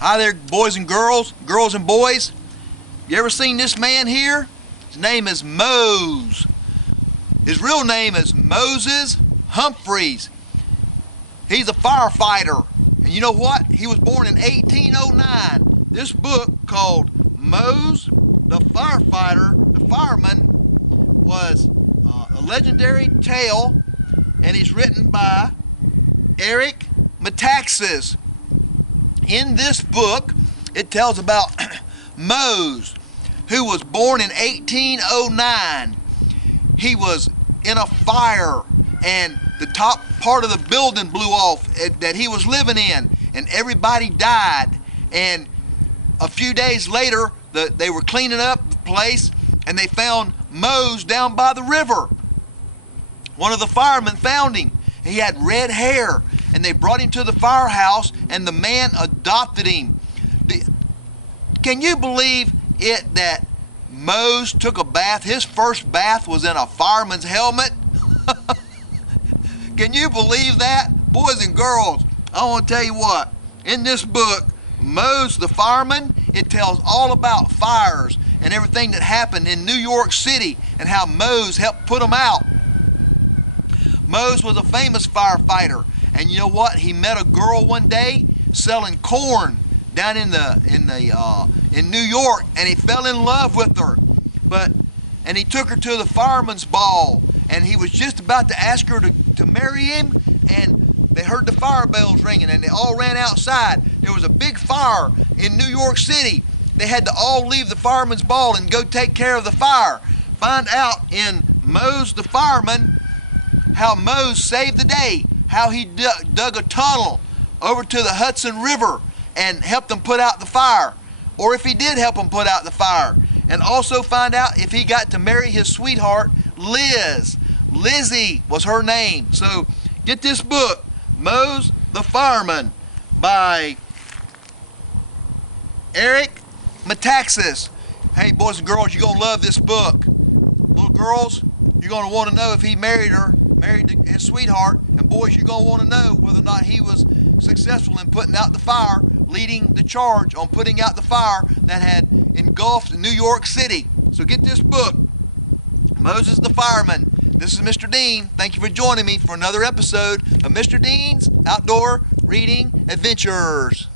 Hi there, boys and girls and boys. You ever seen this man here? His name is Mose. His real name is Moses Humphreys. He's a firefighter. And you know what? He was born in 1809. This book called Mose the Fireman was a legendary tale, and he's written by Eric Metaxas. In this book, it tells about Mose, who was born in 1809. He was in a fire, and the top part of the building blew off that he was living in, and everybody died. And a few days later, they were cleaning up the place, and they found Mose down by the river. One of the firemen found him. He had red hair, and they brought him to the firehouse, and the man adopted him. Can you believe it that Mose took a bath? His first bath was in a fireman's helmet. Can you believe that? Boys and girls, I want to tell you what. In this book, Mose the Fireman, it tells all about fires and everything that happened in New York City and how Mose helped put them out. Mose was a famous firefighter, and you know what? He met a girl one day selling corn down in New York, and he fell in love with her. And he took her to the fireman's ball, and he was just about to ask her to marry him, and they heard the fire bells ringing, and they all ran outside. There was a big fire in New York City. They had to all leave the fireman's ball and go take care of the fire. Find out in Mose the Fireman how Mose saved the day, how he dug a tunnel over to the Hudson River and helped them put out the fire, or if he did help them put out the fire. And also find out if he got to marry his sweetheart, Liz. Lizzie was her name. So get this book, Mose the Fireman, by Eric Metaxas. Hey, boys and girls, you're going to love this book. Little girls, you're going to want to know if he married his sweetheart. And boys, you're going to want to know whether or not he was successful in putting out the fire, leading the charge on putting out the fire that had engulfed New York City. So get this book, Moses the Fireman. This is Mr. Dean. Thank you for joining me for another episode of Mr. Dean's Outdoor Reading Adventures.